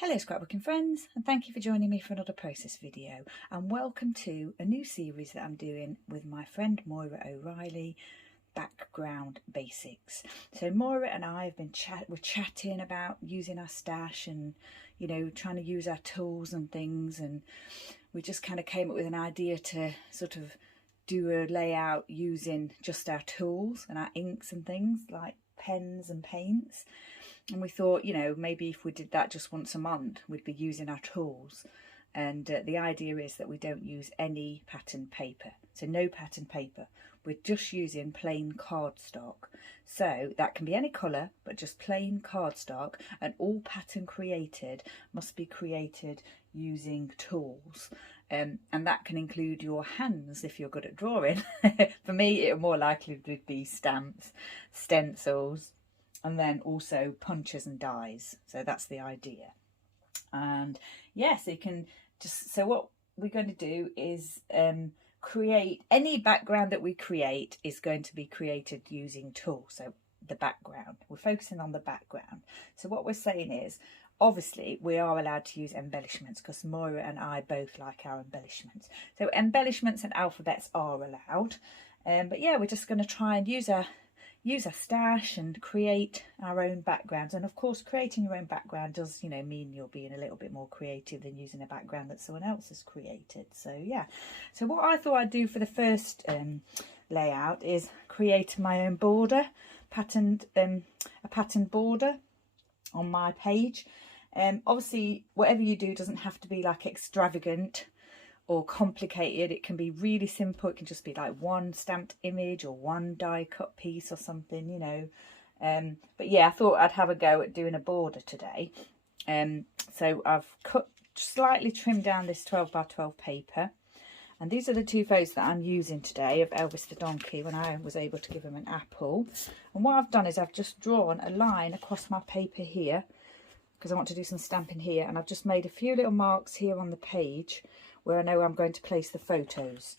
Hello scrapbooking friends, and thank you for joining me for another process video, and welcome to a new series that I'm doing with my friend Moira O'Reilly, Background Basics. So Moira and I have been chatting about using our stash and trying to use our tools and things, and we just kind of came up with an idea to sort of do a layout using just our tools and our inks and things like pens and paints. And we thought, maybe if we did that just once a month, we'd be using our tools. And the idea is that we don't use any patterned paper. So no patterned paper. We're just using plain cardstock. So that can be any colour, but just plain cardstock. And all pattern created must be created using tools. And that can include your hands if you're good at drawing. For me, it more likely would be stamps, stencils, and then also punches and dies. So that's the idea. And yes, you can just, so what we're going to do is create any background that we create is going to be created using tools. So the background, we're focusing on the background. So what we're saying is, obviously we are allowed to use embellishments because Moira and I both like our embellishments. So embellishments and alphabets are allowed. But yeah, we're just going to try and use a stash and create our own backgrounds. And of course, creating your own background does, mean you're being a little bit more creative than using a background that someone else has created. So yeah, so what I thought I'd do for the first layout is create my own border, a patterned border on my page. Obviously, whatever you do doesn't have to be like extravagant or complicated. It can be really simple. It can just be like one stamped image or one die cut piece or something, but yeah, I thought I'd have a go at doing a border today. So I've slightly trimmed down this 12 by 12 paper, and these are the two photos that I'm using today of Elvis the donkey when I was able to give him an apple. And what I've done is I've just drawn a line across my paper here because I want to do some stamping here, and I've just made a few little marks here on the page where I know I'm going to place the photos.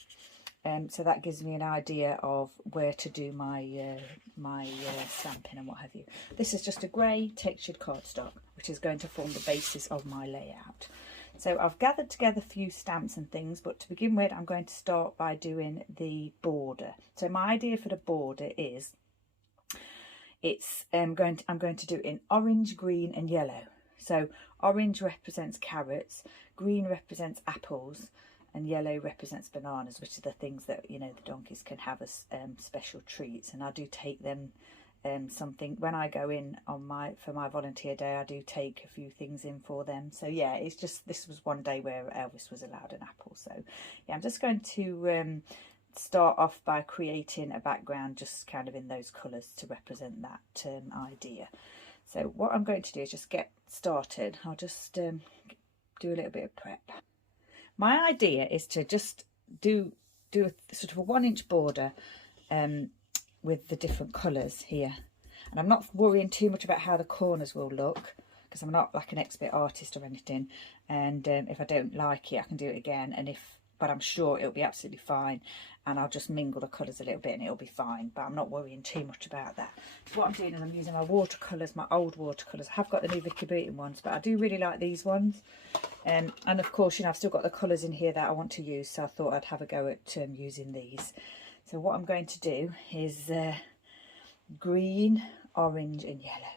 So that gives me an idea of where to do my stamping and what have you. This is just a grey textured cardstock, which is going to form the basis of my layout. So I've gathered together a few stamps and things, but to begin with, I'm going to start by doing the border. So my idea for the border is, I'm going to do it in orange, green and yellow. So orange represents carrots, green represents apples, and yellow represents bananas, which are the things that the donkeys can have as special treats. And I do take them something when I go in for my volunteer day. I do take a few things in for them. So yeah, it's just, this was one day where Elvis was allowed an apple. So yeah, I'm just going to start off by creating a background just kind of in those colours to represent that idea. So what I'm going to do is just get started. I'll just do a little bit of prep. My idea is to just do a sort of a 1-inch border with the different colours here. And I'm not worrying too much about how the corners will look because I'm not like an expert artist or anything. And if I don't like it, I can do it again. But I'm sure it'll be absolutely fine, and I'll just mingle the colours a little bit and it'll be fine, but I'm not worrying too much about that. So what I'm doing is I'm using my watercolours, my old watercolours. I have got the new Vicky Beaton ones, but I do really like these ones. And of course, I've still got the colours in here that I want to use, so I thought I'd have a go at using these. So what I'm going to do is green, orange and yellow.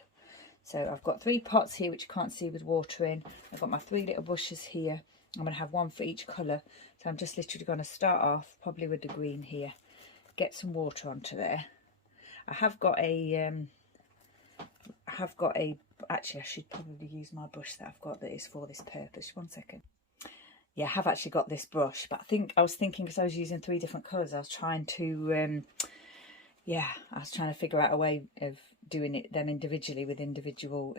So I've got 3 pots here which you can't see with water in. I've got my 3 little bushes here. I'm going to have one for each colour. So I'm just literally going to start off probably with the green here. Get some water onto there. I have got a, actually I should probably use my brush that I've got that is for this purpose. One second. Yeah, I have actually got this brush, but I was thinking because I was using 3 different colours, I was trying to, I was trying to figure out a way of doing them individually with individual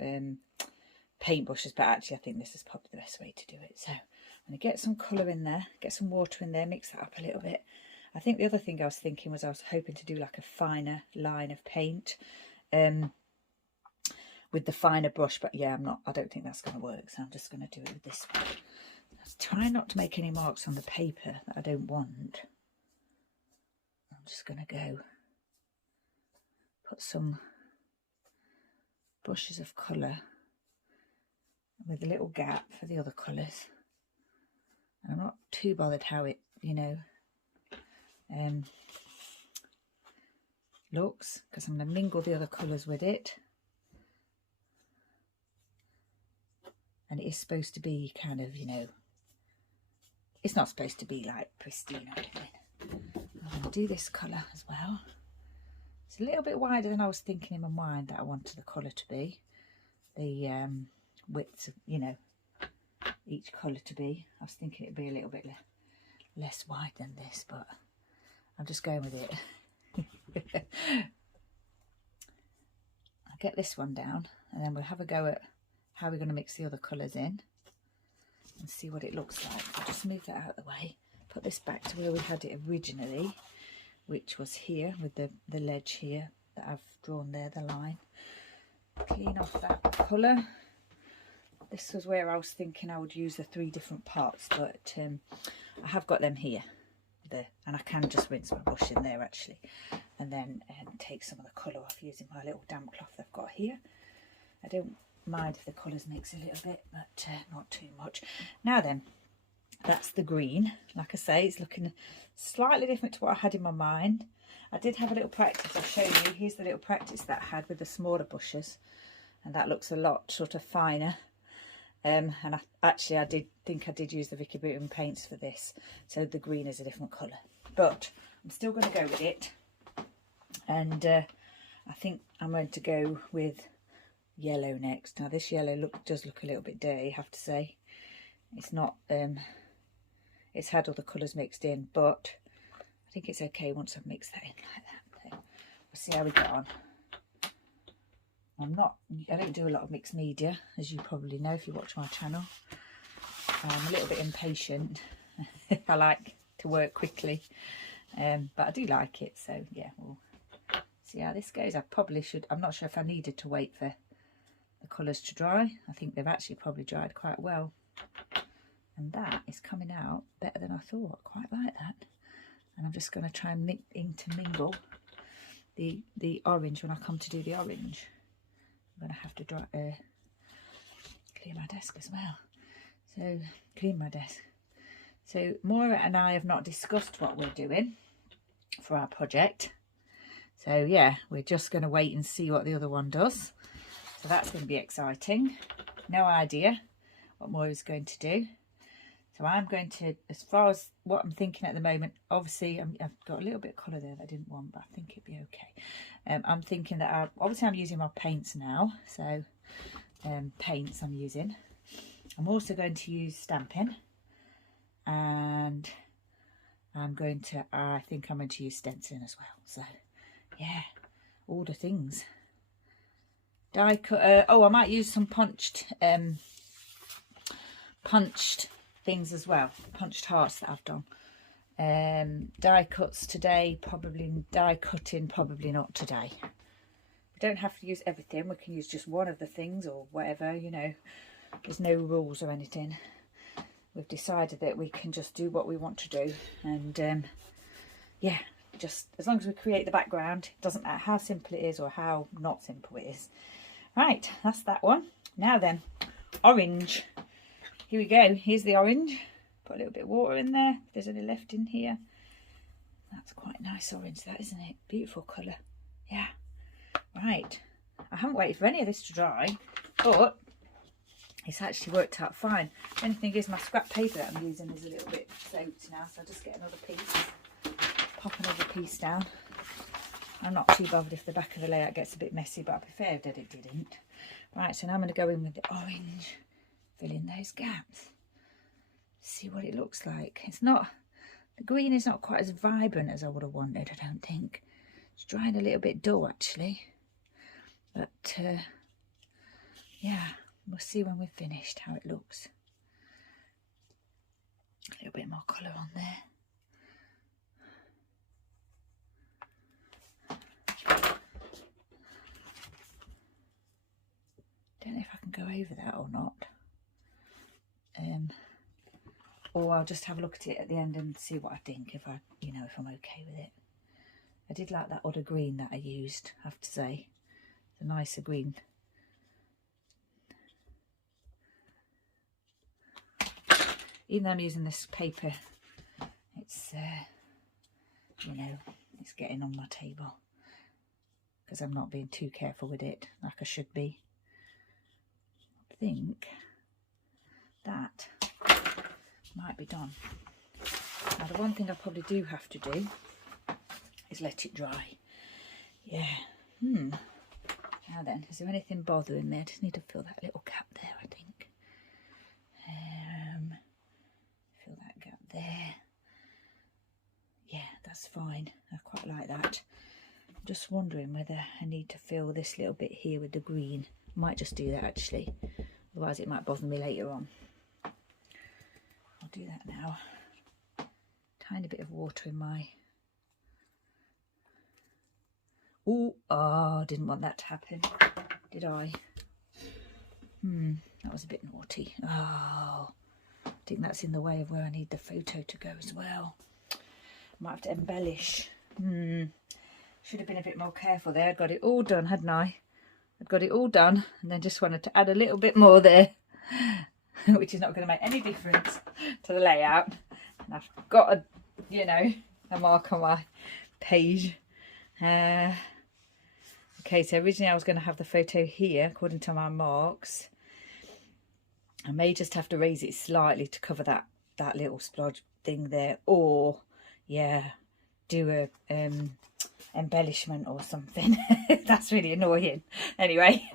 paintbrushes, but actually I think this is probably the best way to do it. So I'm going to get some colour in there, get some water in there, mix that up a little bit. I think the other thing I was thinking was I was hoping to do like a finer line of paint with the finer brush, but yeah, I don't think that's going to work, so I'm just going to do it with this one. Try not to make any marks on the paper that I don't want. I'm just going to go put some brushes of colour with a little gap for the other colours. And I'm not too bothered how it, you know, looks, because I'm going to mingle the other colours with it. And it is supposed to be kind of, you know, it's not supposed to be like pristine or anything. I'm going to do this colour as well. It's a little bit wider than I was thinking in my mind that I wanted the colour to be. The width of, you know, each colour to be. I was thinking it'd be a little bit less wide than this, but I'm just going with it. I'll get this one down and then we'll have a go at how we're going to mix the other colours in and see what it looks like. I'll just move that out of the way, put this back to where we had it originally, which was here with the ledge here that I've drawn there, the line. Clean off that colour. This was where I was thinking I would use the 3 different parts, but I have got them here, and I can just rinse my brush in there actually, and then take some of the colour off using my little damp cloth I've got here. I don't mind if the colours mix a little bit, but not too much. Now then, that's the green. Like I say, it's looking slightly different to what I had in my mind. I did have a little practice. I'll show you. Here's the little practice that I had with the smaller bushes, and that looks a lot sort of finer. And I did think I did use the Vicky Booten paints for this, so the green is a different colour, but I'm still going to go with it. And I think I'm going to go with yellow next. Now this yellow does look a little bit dirty, I have to say. It's not it's had all the colours mixed in, but I think it's okay once I've mixed that in like that. So we'll see how we get on. I don't do a lot of mixed media, as you probably know if you watch my channel. I'm a little bit impatient. I like to work quickly, but I do like it, so yeah, we'll see how this goes. I probably should, I'm not sure if I needed to wait for the colours to dry. I think they've actually probably dried quite well, and that is coming out better than I thought. I quite like that. And I'm just going to try and intermingle the orange when I come to do the orange. I'm going to have to clear my desk as well. So, clean my desk. So, Moira and I have not discussed what we're doing for our project. So, yeah, we're just going to wait and see what the other one does. So, that's going to be exciting. No idea what Moira's going to do. So, I'm going to, as far as what I'm thinking at the moment, obviously, I've got a little bit of colour there that I didn't want, but I think it'd be okay. I'm thinking that, obviously I'm using my paints now, so paints I'm using. I'm also going to use stamping, and I think I'm going to use stenciling as well. So, yeah, all the things. Die cut, oh, I might use some punched things as well, punched hearts that I've done. Die cuts today, probably. Die cutting, probably not today. We don't have to use everything. We can use just one of the things or whatever, you know. There's no rules or anything. We've decided that we can just do what we want to do, and yeah, just as long as we create the background, it doesn't matter how simple it is or how not simple it is. Right, that's that one. Now then, orange. Here we go. Here's the orange. Put a little bit of water in there, if there's any left in here. That's quite a nice orange, that, isn't it? Beautiful colour. Yeah. Right. I haven't waited for any of this to dry, but it's actually worked out fine. The only thing is my scrap paper that I'm using is a little bit soaked now, so I'll just get another piece. Pop another piece down. I'm not too bothered if the back of the layout gets a bit messy, but I prefer that it didn't. Right, so now I'm going to go in with the orange. Fill in those gaps. See what it looks like. It's not, the green is not quite as vibrant as I would have wanted, I don't think. It's drying a little bit dull actually, but yeah, we'll see when we've finished how it looks. A little bit more colour on there. Don't know if I can go over that or not. Or I'll just have a look at it at the end and see what I think, if I'm okay with it. I did like that other green that I used, I have to say. It's a nicer green. even though I'm using this paper, it's, you know, it's getting on my table because I'm not being too careful with it like I should be. I think that might be done. Now the one thing I probably do have to do is let it dry. Yeah. Now then, is there anything bothering me? I just need to fill that little gap there, I think. Fill that gap there. Yeah, that's fine. I quite like that. I'm just wondering whether I need to fill this little bit here with the green. Might just do that actually. Otherwise it might bother me later on. I'll do that now. Tiny bit of water in my... Oh, didn't want that to happen, did I? That was a bit naughty. Oh, I think that's in the way of where I need the photo to go as well. Might have to embellish. Should have been a bit more careful there. I'd got it all done, hadn't I? I'd got it all done and then just wanted to add a little bit more there, which is not going to make any difference to the layout. And I've got a, you know, a mark on my page. Okay, so originally I was going to have the photo here according to my marks. I may just have to raise it slightly to cover that little splodge thing there, or yeah, do a embellishment or something. That's really annoying. Anyway,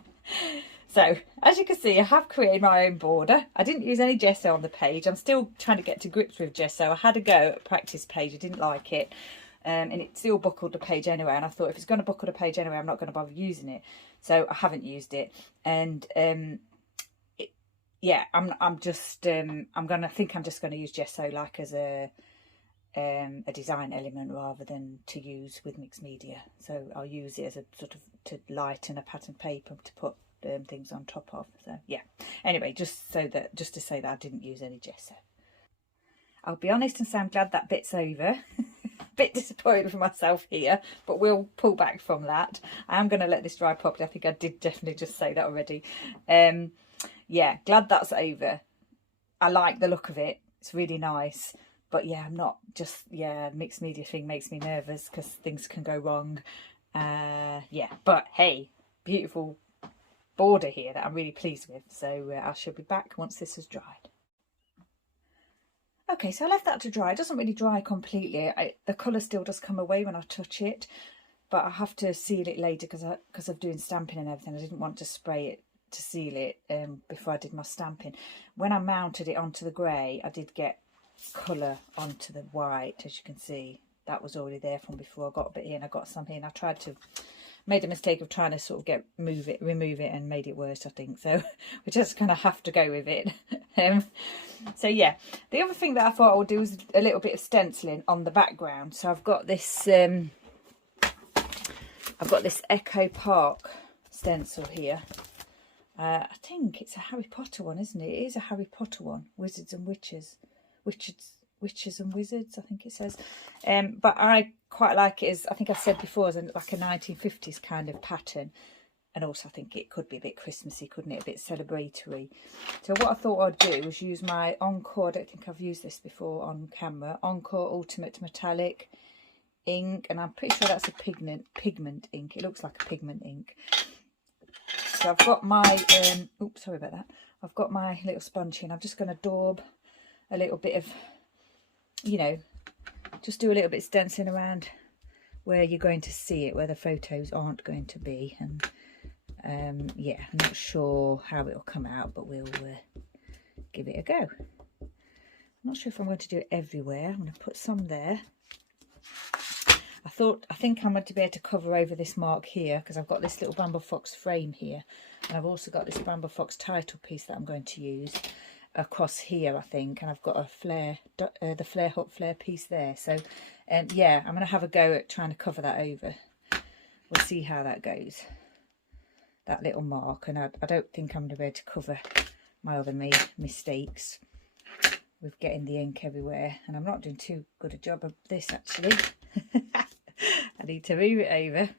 so as you can see, I have created my own border. I didn't use any gesso on the page. I'm still trying to get to grips with gesso. I had a go at a practice page. I didn't like it. And it still buckled the page anyway, and I thought if it's going to buckle the page anyway, I'm not going to bother using it, so I haven't used it. And yeah, I'm just I'm just going to use gesso like as a design element rather than to use with mixed media. So I'll use it as a sort of to lighten a pattern paper to put things on top of. So yeah, anyway, just to say that I didn't use any gesso. I'll be honest and say I'm glad that bit's over. Bit disappointed with myself here, but we'll pull back from that. I am going to let this dry properly. I think I did definitely just say that already. Yeah, glad that's over. I like the look of it. It's really nice. But yeah, I'm not just, yeah, mixed media thing makes me nervous because things can go wrong. Yeah, but hey, beautiful border here that I'm really pleased with. So I shall be back once this has dried. Okay, so I left that to dry. It doesn't really dry completely. The colour still does come away when I touch it, but I have to seal it later because of doing stamping and everything. I didn't want to spray it to seal it before I did my stamping. When I mounted it onto the grey, I did get colour onto the white, as you can see. That was already there from before. I got a bit here and I got some here, and I made the mistake of trying to sort of remove it and made it worse, I think. So we just kind of have to go with it. So yeah, the other thing that I thought I would do is a little bit of stenciling on the background. So I've got this Echo Park stencil here. I think it's a Harry Potter one, isn't it? It is a Harry Potter one, Wizards and Witches. Witches and Wizards, I think it says. But I quite like it as, I think I said before, as like a 1950s kind of pattern. And also I think it could be a bit Christmassy, couldn't it? A bit celebratory. So what I thought I'd do was use my Encore, I don't think I've used this before on camera, Encore Ultimate Metallic ink. And I'm pretty sure that's a pigment ink. It looks like a pigment ink. So I've got my, oops, sorry about that. I've got my little sponge here, and I'm just going to daub a little bit of, you know, just do a little bit of stenciling around where you're going to see it, where the photos aren't going to be. And yeah, I'm not sure how it'll come out, but we'll give it a go. I'm not sure if I'm going to do it everywhere. I'm going to put some there. I think I'm going to be able to cover over this mark here because I've got this little Bramble Fox frame here, and I've also got this Bramble Fox title piece that I'm going to use across here, I think, and I've got a flare, the Flare Hot Flare piece there. So yeah, I'm going to have a go at trying to cover that over. We'll see how that goes, that little mark. And I don't think I'm going to be able to cover my other mistakes with getting the ink everywhere, and I'm not doing too good a job of this actually. I need to move it over,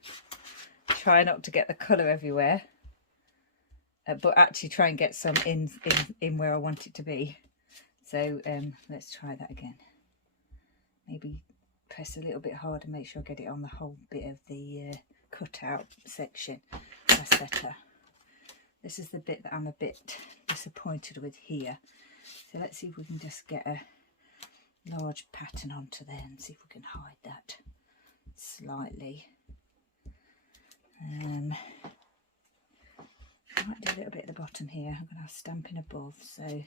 try not to get the colour everywhere, but actually try and get some in where I want it to be. So let's try that again. Maybe press a little bit harder, make sure I get it on the whole bit of the cutout section. That's better. This is the bit that I'm a bit disappointed with here. So let's see if we can just get a large pattern onto there and see if we can hide that slightly. I might do a little bit at the bottom here. I'm going to have stamping above, so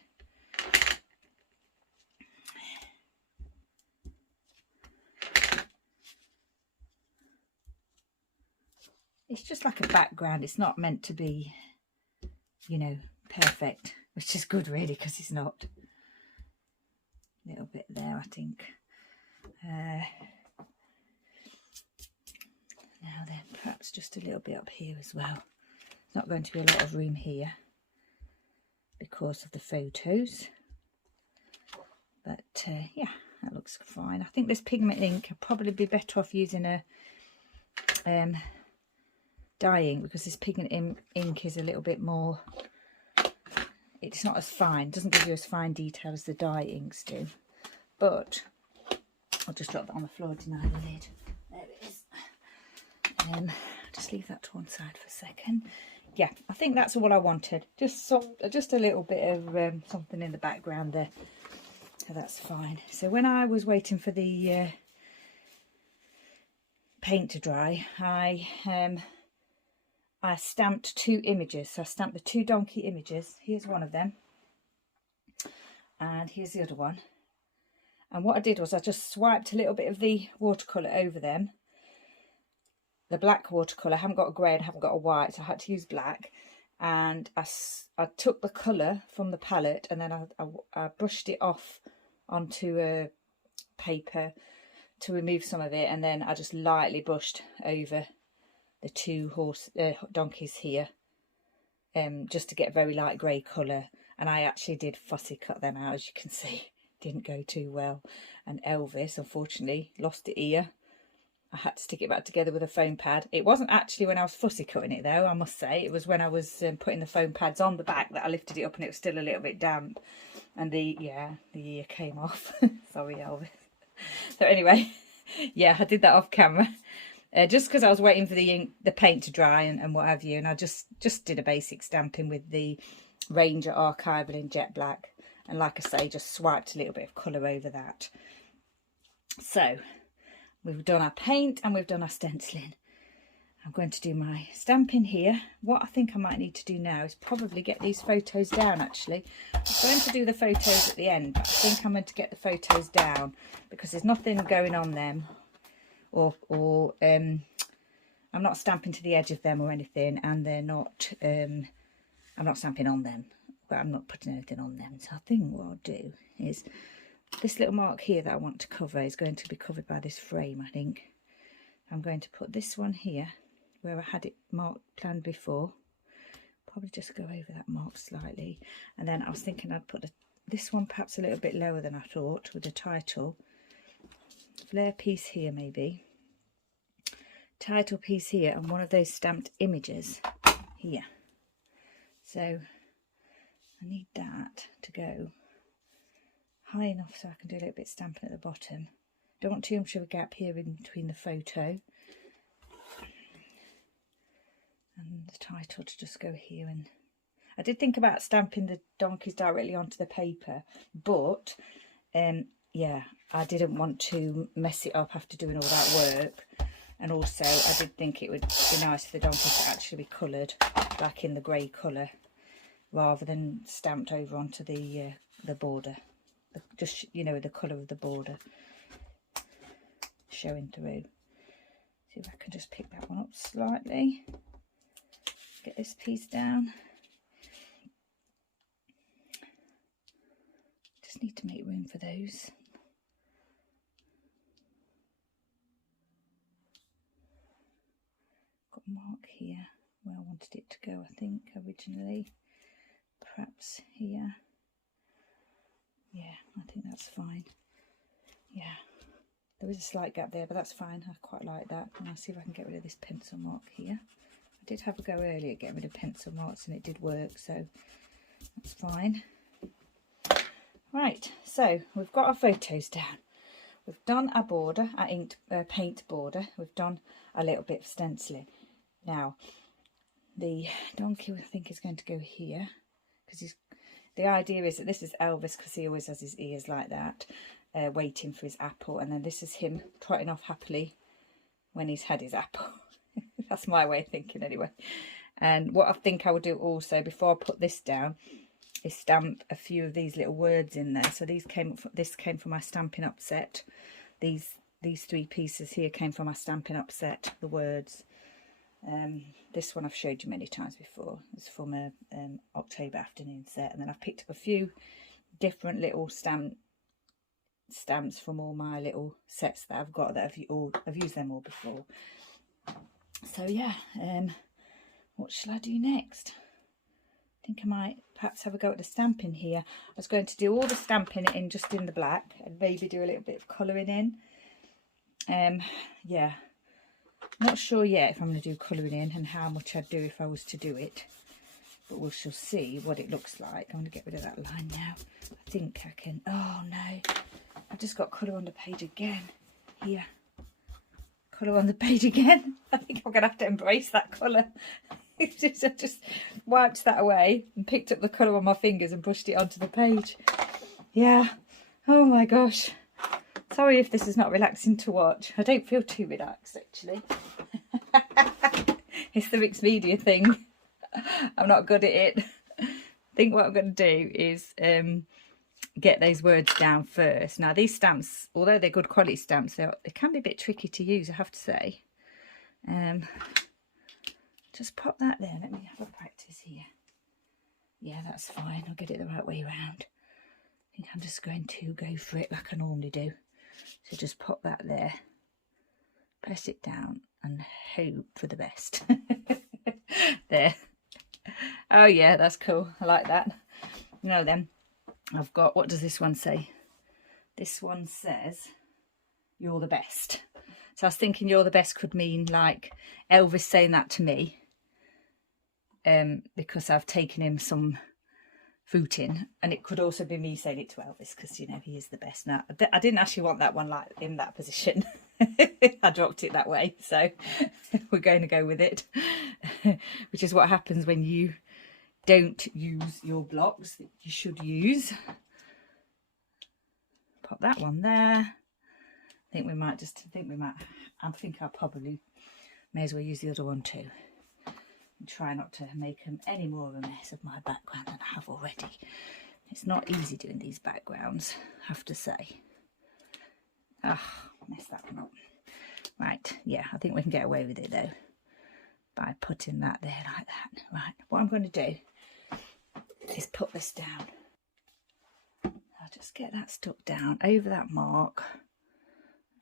it's just like a background. It's not meant to be, you know, perfect, which is good really, because it's not. A little bit there, I think. Now then, perhaps just a little bit up here as well. There's not going to be a lot of room here because of the photos. But yeah, that looks fine. I think this pigment ink, I'd probably be better off using a dye ink, because this pigment ink is a little bit more, it's not as fine, doesn't give you as fine detail as the dye inks do. But I'll just drop that on the floor, deny the lid. There it is. Just leave that to one side for a second. Yeah, I think that's all I wanted. Just a little bit of something in the background there. So that's fine. So when I was waiting for the paint to dry, I stamped 2 images. So I stamped the 2 donkey images. Here's one of them, and here's the other one. And what I did was I just swiped a little bit of the watercolour over them. The black watercolour, I haven't got a grey and I haven't got a white, so I had to use black. And I took the colour from the palette, and then I brushed it off onto a paper to remove some of it, and then I just lightly brushed over the 2 donkeys here, just to get a very light grey colour. And I actually did fussy cut them out, as you can see. Didn't go too well. And Elvis unfortunately lost the ear. I had to stick it back together with a foam pad. It wasn't actually when I was fussy cutting it though, I must say. It was when I was putting the foam pads on the back that I lifted it up and it was still a little bit damp, and the ear came off. Sorry Elvis. So anyway, yeah, I did that off camera. Just because I was waiting for the paint to dry and what have you, and I just did a basic stamping with the Ranger Archival in jet black, and like I say, just swiped a little bit of colour over that. So we've done our paint and we've done our stenciling. I'm going to do my stamping here. What I think I might need to do now is probably get these photos down actually. I'm going to do the photos at the end, but I think I'm going to get the photos down because there's nothing going on them, or I'm not stamping to the edge of them or anything, and they're not, I'm not stamping on them, but I'm not putting anything on them. So I think what I'll do is this little mark here that I want to cover is going to be covered by this frame, I think. I'm going to put this one here where I had it marked, planned before. Probably just go over that mark slightly. And then I was thinking I'd put this one perhaps a little bit lower than I thought with the title. Flare piece here maybe. Title piece here, and one of those stamped images here. So I need that to go high enough so I can do a little bit stamping at the bottom. Don't want too much of a gap here in between the photo. And the title to just go here. And I did think about stamping the donkeys directly onto the paper, but yeah, I didn't want to mess it up after doing all that work. And also I did think it would be nice for the donkeys to actually be coloured, like in the grey colour, rather than stamped over onto the border. Just, you know, the colour of the border showing through. See if I can just pick that one up slightly. Get this piece down. Just need to make room for those. Got a mark here where I wanted it to go, I think, originally. Perhaps here. Yeah, I think that's fine. Yeah, there is a slight gap there, but that's fine. I quite like that. And I'll see if I can get rid of this pencil mark here. I did have a go earlier at getting rid of pencil marks and it did work, so that's fine. Right, so we've got our photos down. We've done our border, our inked paint border. We've done a little bit of stenciling. Now, the donkey I think is going to go here, because the idea is that this is Elvis, because he always has his ears like that, waiting for his apple, and then this is him trotting off happily when he's had his apple. That's my way of thinking anyway. And what I think I will do also before I put this down is stamp a few of these little words in there. So this came from my Stampin' Up set. These 3 pieces here came from my Stampin' Up set, the words. This one I've showed you many times before. It's from a October afternoon set, and then I've picked up a few different little stamps from all my little sets that I've got that I've used them all before. So yeah, what shall I do next? I think I might perhaps have a go at the stamping here. I was going to do all the stamping in just in the black and maybe do a little bit of colouring in. Yeah, not sure yet if I'm going to do colouring in and how much I'd do if I was to do it, but we shall see what it looks like. I'm going to get rid of that line now. I think I can. Oh no, I've just got colour on the page again. Here, colour on the page again. I think I'm going to have to embrace that colour. I just wiped that away and picked up the colour on my fingers and pushed it onto the page. Yeah, oh my gosh. Sorry if this is not relaxing to watch. I don't feel too relaxed actually. It's the mixed media thing. I'm not good at it. I think what I'm going to do is get those words down first. Now these stamps, although they're good quality stamps, they can be a bit tricky to use, I have to say. Just pop that there. Let me have a practice here. Yeah, that's fine. I'll get it the right way around. I think I'm just going to go for it like I normally do. So just pop that there. Press it down and hope for the best. There. Oh yeah, that's cool. I like that. Now then, I've got, what does this one say? This one says, you're the best. So I was thinking you're the best could mean like Elvis saying that to me. Because I've taken him some fruiting, and it could also be me saying it to Elvis because, you know, he is the best. Now I didn't actually want that one like in that position. I dropped it that way, so we're going to go with it. Which is what happens when you don't use your blocks that you should use. Pop that one there. I think I'll probably may as well use the other one too. And try not to make them any more of a mess of my background than I have already. It's not easy doing these backgrounds, I have to say. Messed that one up. Right, yeah, I think we can get away with it though by putting that there like that. Right, what I'm going to do is put this down. I'll just get that stuck down over that mark,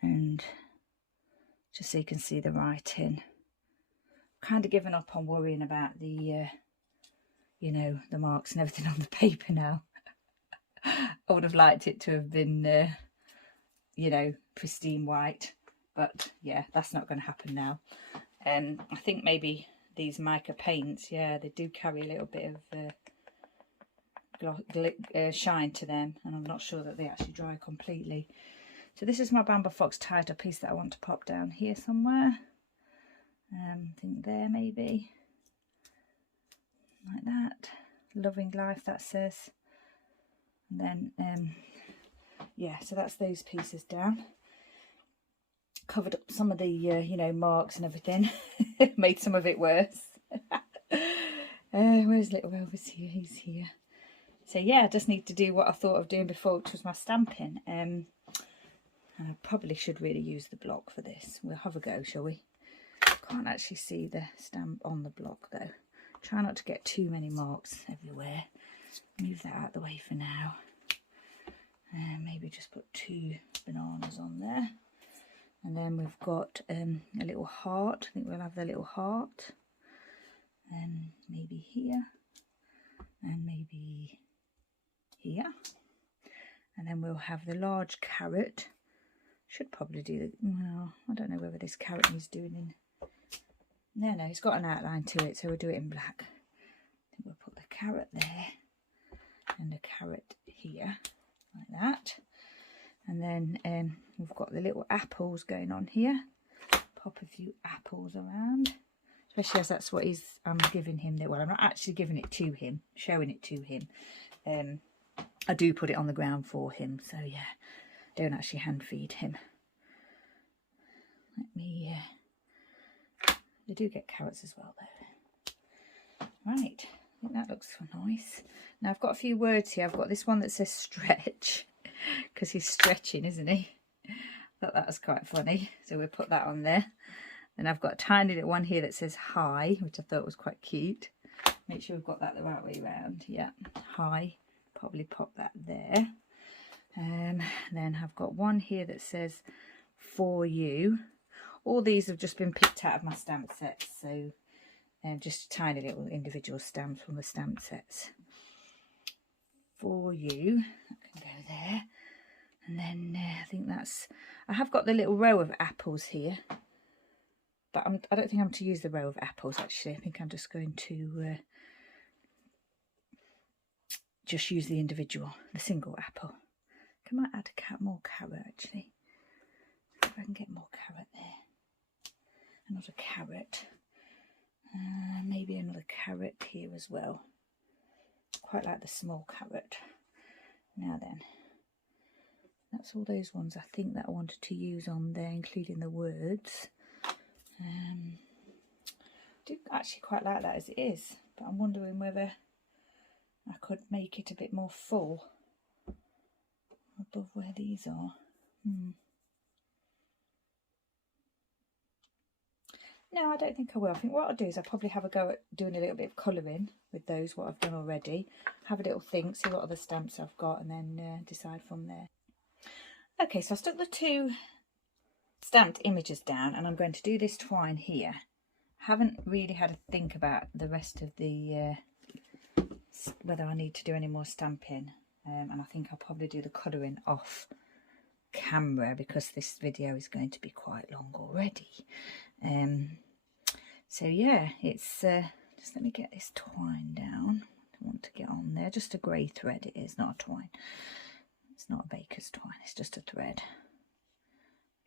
and just so you can see the writing. Kind of given up on worrying about the you know, the marks and everything on the paper now. I would have liked it to have been you know, pristine white, but yeah, that's not going to happen now. I think maybe these mica paints, yeah, they do carry a little bit of shine to them, and I'm not sure that they actually dry completely. So this is my Bamba Fox tied-up piece that I want to pop down here somewhere. I think there maybe, like that. Loving life, that says. And then yeah, so that's those pieces down. Covered up some of the you know, marks and everything. Made some of it worse. Where's little Elvis here? He's here. So yeah, I just need to do what I thought of doing before, which was my stamping. And I probably should really use the block for this. We'll have a go, shall we? Can't actually see the stamp on the block though. Try not to get too many marks everywhere. Move that out of the way for now. And maybe just put 2 bananas on there. And then we've got a little heart. I think we'll have the little heart. And maybe here. And maybe here. And then we'll have the large carrot. Should probably do the, well, I don't know whether this carrot needs doing in. No, it's got an outline to it, so we'll do it in black. I think we'll put the carrot there and the carrot here, like that. And then we've got the little apples going on here. Pop a few apples around, especially as that's what I'm giving him. Well, I'm not actually giving it to him, showing it to him. I do put it on the ground for him, so yeah, don't actually hand feed him. Let me, they do get carrots as well though. Right, I think that looks nice. Now I've got a few words here. I've got this one that says stretch, because he's stretching, isn't he? I thought that was quite funny, so we'll put that on there. Then I've got a tiny little one here that says hi, which I thought was quite cute. Make sure we've got that the right way around. Yeah, hi. Probably pop that there. Then I've got one here that says for you. All these have just been picked out of my stamp sets, so just tiny little individual stamps from the stamp sets. For you, that can go there. And then I think I have got the little row of apples here, but I don't think I'm to use the row of apples actually. I think I'm just going to just use the single apple. I might add more carrot actually. If I can get more carrot there. Another carrot. Maybe another carrot here as well. Quite like the small carrot. Now then, that's all those ones I think that I wanted to use on there, including the words. I do actually quite like that as it is, but I'm wondering whether I could make it a bit more full above where these are. No, I don't think I will. I think what I'll do is I'll probably have a go at doing a little bit of colouring with those, what I've done already. Have a little think, see what other stamps I've got, and then decide from there. Okay, so I stuck the 2 stamped images down, and I'm going to do this twine here. I haven't really had a think about the rest of the whether I need to do any more stamping, and I think I'll probably do the colouring off camera because this video is going to be quite long already. So yeah, it's just let me get this twine down. I want to get on there. Just a grey thread it is, not a twine. It's not a baker's twine, it's just a thread.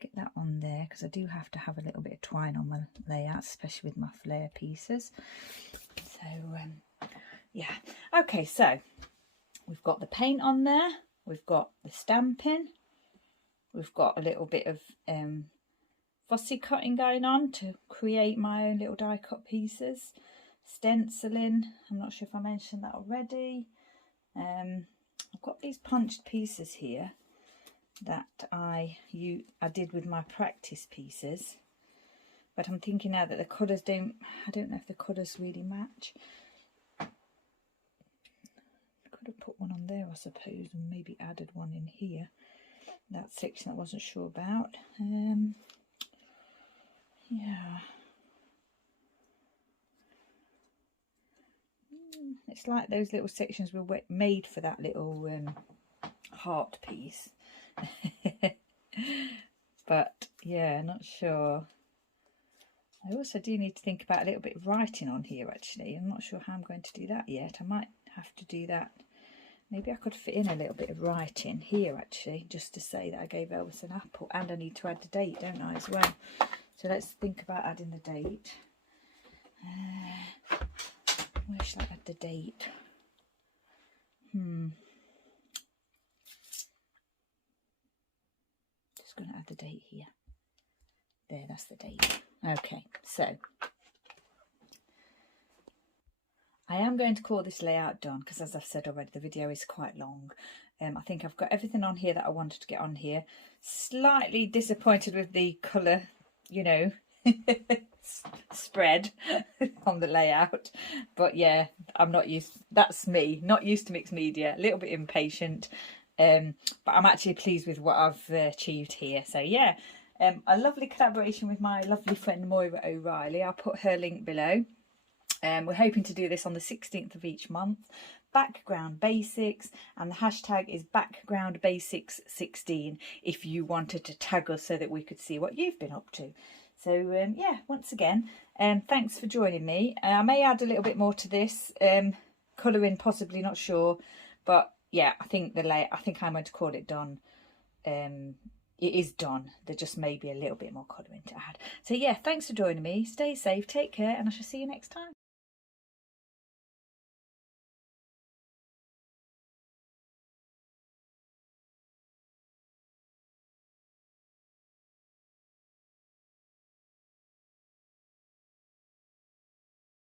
Get that on there because I do have to have a little bit of twine on my layout, especially with my flare pieces. So yeah, okay, so we've got the paint on there, we've got the stamping, we've got a little bit of fussy cutting going on to create my own little die cut pieces, stenciling, I'm not sure if I mentioned that already. I've got these punched pieces here that I did with my practice pieces, but I'm thinking now that the colours I don't know if the colours really match. Could have put one on there I suppose, and maybe added one in here, that section I wasn't sure about. Yeah, it's like those little sections were made for that little heart piece. But yeah, not sure. I also do need to think about a little bit of writing on here actually. I'm not sure how I'm going to do that yet. I might have to do that. Maybe I could fit in a little bit of writing here actually, just to say that I gave Elvis an apple, and I need to add the date, don't I, as well. So let's think about adding the date. Where should I add the date? Just going to add the date here. There, that's the date. Okay, so I am going to call this layout done because, as I've said already, the video is quite long. I think I've got everything on here that I wanted to get on here. Slightly disappointed with the colour, you know, spread on the layout, but yeah, I'm not used, that's me, not used to mixed media, a little bit impatient, but I'm actually pleased with what I've achieved here. So yeah, a lovely collaboration with my lovely friend Moira O'Reilly. I'll put her link below. We're hoping to do this on the 16th of each month. Background Basics, and the hashtag is Background Basics 16 if you wanted to tag us so that we could see what you've been up to. So yeah, once again, thanks for joining me. I may add a little bit more to this, colouring possibly, not sure, but yeah, I think I'm going to call it done. It is done. There just may be a little bit more colouring to add. So yeah, thanks for joining me. Stay safe, take care, and I shall see you next time.